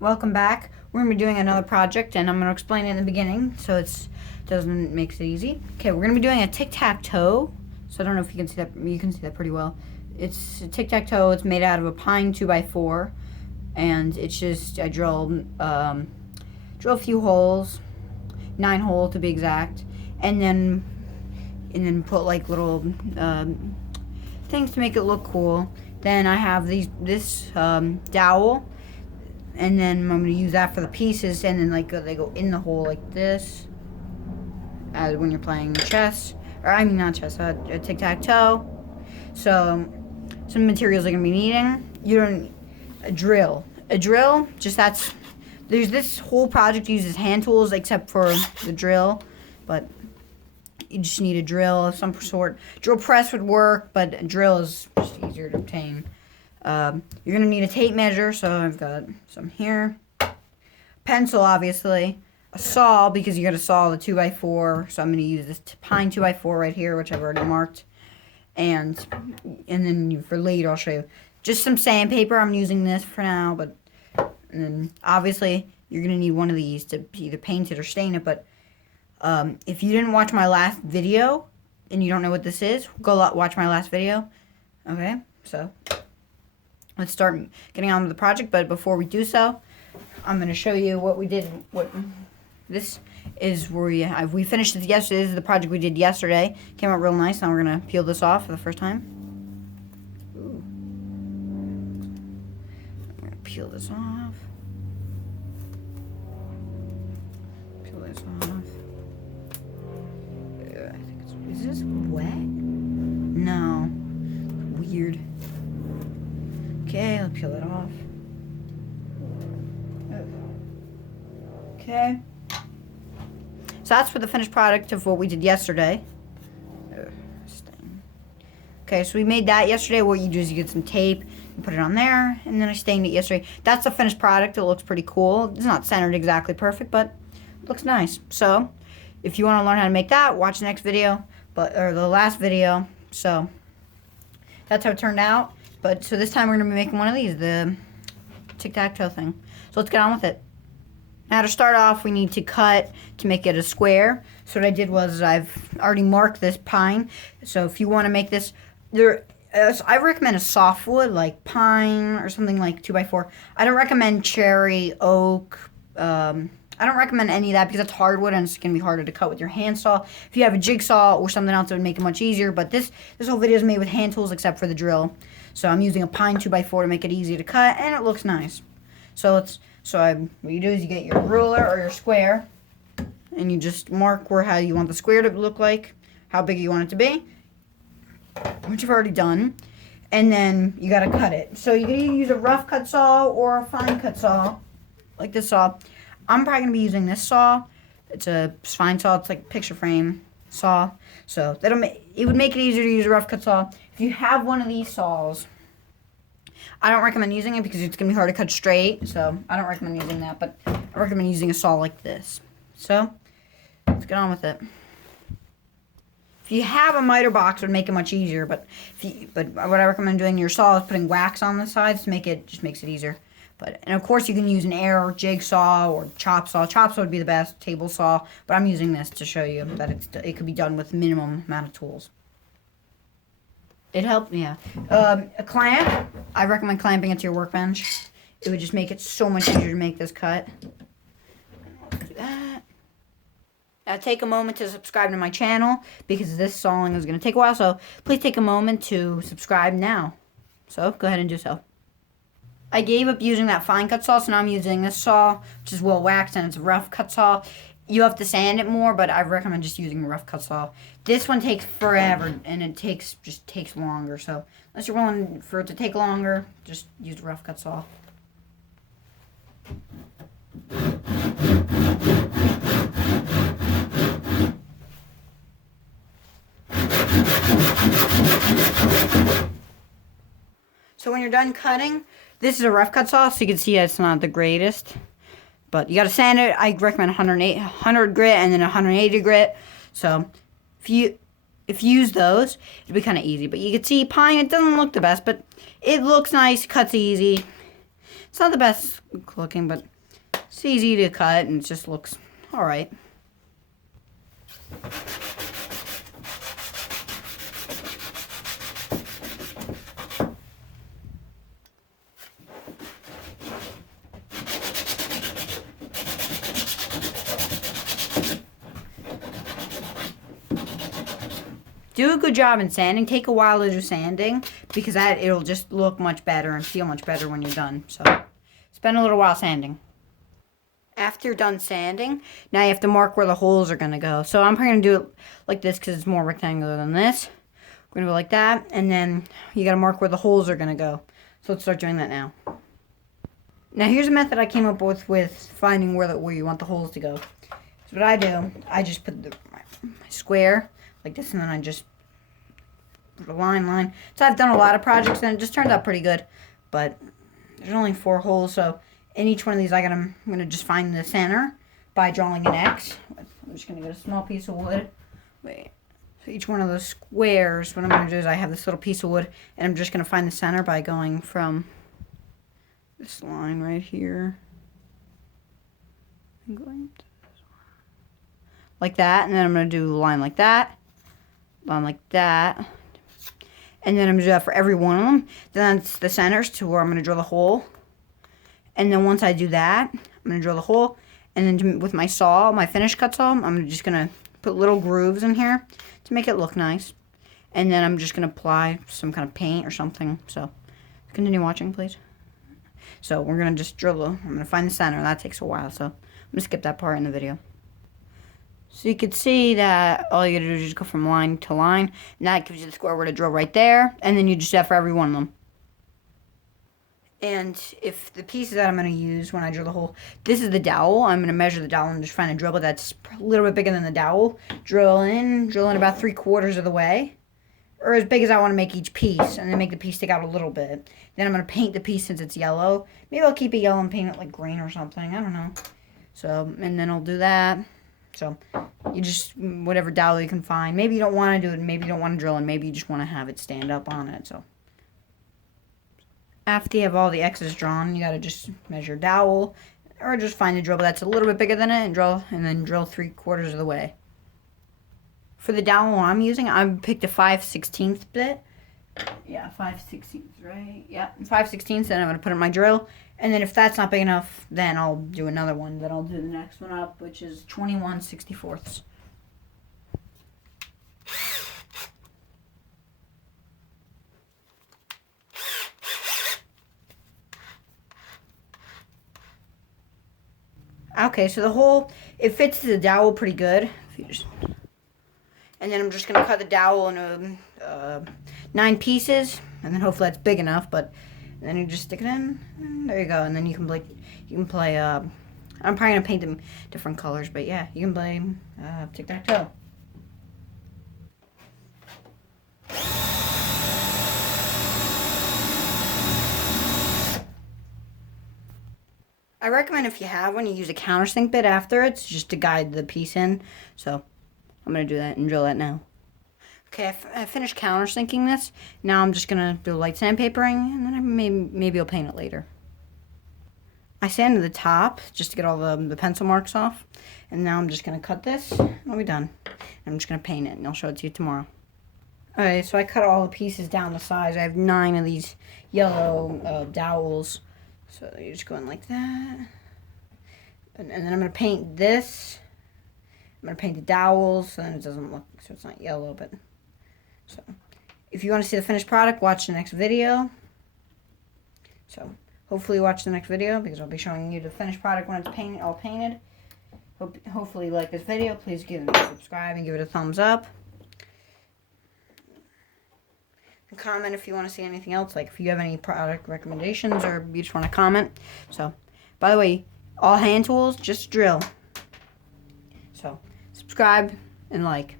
Welcome back. We're going to be doing another project, and I'm going to explain it in the beginning so it makes it easy. Okay, we're going to be doing a tic-tac-toe. So I don't know if you can see that. You can see that pretty well. It's a tic-tac-toe. It's made out of a pine 2x4, and it's just I drill a few holes, 9 holes to be exact, and then put like little things to make it look cool. Then I have this dowel. And then I'm going to use that for the pieces, and then like they go in the hole like this, as when you're playing chess, or I mean not chess, tic-tac-toe. So some materials you're going to be needing. You don't a drill, there's this whole project uses hand tools except for the drill, but you just need a drill of some sort. Drill press would work, but a drill is just easier to obtain. You're going to need a tape measure, so I've got some here. Pencil, obviously. A saw, because you got to saw the 2x4, so I'm going to use this pine 2x4 right here, which I've already marked. And then for later, I'll show you. Just some sandpaper. I'm using this for now, but and then obviously you're going to need one of these to either paint it or stain it. But if you didn't watch my last video and you don't know what this is, go watch my last video. Okay, so let's start getting on with the project, but before we do so, I'm going to show you what we did. This is where we finished this yesterday. This is the project we did yesterday. Came out real nice. Now we're going to peel this off for the first time. Ooh. I'm going to peel this off. Peel this off. I think is this wet? No. Weird. Okay, I'll peel it off. Okay. So that's for the finished product of what we did yesterday. Okay, so we made that yesterday. What you do is you get some tape, you put it on there, and then I stained it yesterday. That's the finished product. It looks pretty cool. It's not centered exactly perfect, but it looks nice. So if you want to learn how to make that, watch the next video, or the last video. So that's how it turned out. But so this time we're going to be making one of these, the tic-tac-toe thing. So let's get on with it. Now to start off, we need to cut to make it a square. So what I did was I've already marked this pine. So if you want to make this, I recommend a softwood like pine or something like 2x4. I don't recommend cherry, oak. I don't recommend any of that because it's hardwood and it's going to be harder to cut with your hand saw. If you have a jigsaw or something else, it would make it much easier. But this whole video is made with hand tools except for the drill. So I'm using a pine 2x4 to make it easy to cut, and it looks nice. What you do is you get your ruler or your square, and you just mark how you want the square to look like, how big you want it to be, which you've already done, and then you got to cut it. So you can either use a rough cut saw or a fine cut saw, like this saw. I'm probably going to be using this saw. It's a fine saw. It's like a picture frame saw. So it would make it easier to use a rough cut saw. If you have one of these saws, I don't recommend using it because it's going to be hard to cut straight. So I don't recommend using that, but I recommend using a saw like this. So let's get on with it. If you have a miter box, it would make it much easier. But what I recommend doing in your saw is putting wax on the sides to just makes it easier. And of course you can use an air jigsaw or chop saw. Chop saw would be the best, table saw. But I'm using this to show you that it could be done with minimum amount of tools. It helped, yeah. A clamp, I recommend clamping it to your workbench. It would just make it so much easier to make this cut. Do that. Now take a moment to subscribe to my channel because this sawing is going to take a while. So please take a moment to subscribe now. So go ahead and do so. I gave up using that fine cut saw, so now I'm using this saw, which is well waxed and it's a rough cut saw. You have to sand it more, but I recommend just using a rough cut saw. This one takes forever, and it just takes longer. So unless you're willing for it to take longer, just use a rough cut saw. So when you're done cutting, this is a rough cut saw, so you can see it's not the greatest. But you got to sand it. I recommend 100 grit and then 180 grit. So if you use those, it'll be kind of easy. But you can see pine, it doesn't look the best, but it looks nice, cuts easy. It's not the best looking, but it's easy to cut and it just looks alright. Do a good job in sanding. Take a while to do sanding because it'll just look much better and feel much better when you're done. So spend a little while sanding. After you're done sanding, now you have to mark where the holes are going to go. So I'm probably going to do it like this because it's more rectangular than this. We're going to go like that, and then you got to mark where the holes are going to go. So let's start doing that now. Now here's a method I came up with finding where you want the holes to go. So what I do, I just put my square like this, and then I just put a line. So I've done a lot of projects, and it just turned out pretty good. But there's only 4 holes, so in each one of these, I'm gonna just find the center by drawing an X. I'm just gonna get a small piece of wood. Wait. So each one of those squares, what I'm gonna do is I have this little piece of wood, and I'm just gonna find the center by going from this line right here, and going to this one, like that, and then I'm gonna do a line like that. Line like that, and then I'm going to do that for every one of them. Then that's the centers to where I'm going to drill the hole, and then once I do that, I'm going to drill the hole, and then with my saw, my finish cut saw, I'm just going to put little grooves in here to make it look nice, and then I'm just going to apply some kind of paint or something. So continue watching, please. So we're going to just drill I'm going to find the center. That takes a while, so I'm going to skip that part in the video. So you can see that all you gotta do is just go from line to line, and that gives you the square where to drill right there, and then you just have for every one of them. And if the pieces that I'm gonna use when I drill the hole, this is the dowel. I'm gonna measure the dowel and just find a drill bit that's a little bit bigger than the dowel. Drill in about 3/4 of the way, or as big as I want to make each piece, and then make the piece stick out a little bit. Then I'm gonna paint the piece since it's yellow. Maybe I'll keep it yellow and paint it like green or something. I don't know. So, and then I'll do that. So you just, whatever dowel you can find. Maybe you don't want to do it, maybe you don't want to drill, and maybe you just want to have it stand up on it. So after you have all the X's drawn, you got to just measure dowel, or just find a drill that's a little bit bigger than it, and then drill 3/4 of the way. For the dowel I'm using, I picked a 5/16 bit. Yeah, 5/16, right? Yeah, 5/16, then I'm going to put in my drill. And then if that's not big enough, then I'll do another one. Then I'll do the next one up, which is 21/64. Okay, so the hole, it fits the dowel pretty good. And then I'm just going to cut the dowel into 9 pieces. And then hopefully that's big enough, but then you just stick it in, and there you go. And then you can play, I'm probably going to paint them different colors, but yeah, you can play tic-tac-toe. I recommend if you have one, you use a countersink bit after it, just to guide the piece in. So I'm going to do that and drill that now. Okay, I finished countersinking this. Now I'm just going to do light sandpapering, and then maybe I'll paint it later. I sanded the top just to get all the pencil marks off. And now I'm just going to cut this, and I'll be done. I'm just going to paint it, and I'll show it to you tomorrow. Alright, so I cut all the pieces down to size. I have 9 of these yellow dowels. So you just go in like that. And then I'm going to paint this. I'm going to paint the dowels, so then it doesn't look, so it's not yellow, but... So, if you want to see the finished product, watch the next video. So, hopefully watch the next video, because I'll be showing you the finished product when it's all painted. Hopefully you like this video. Please subscribe and give it a thumbs up. And comment if you want to see anything else, like if you have any product recommendations, or you just want to comment. So, by the way, all hand tools, just drill. So, subscribe and like.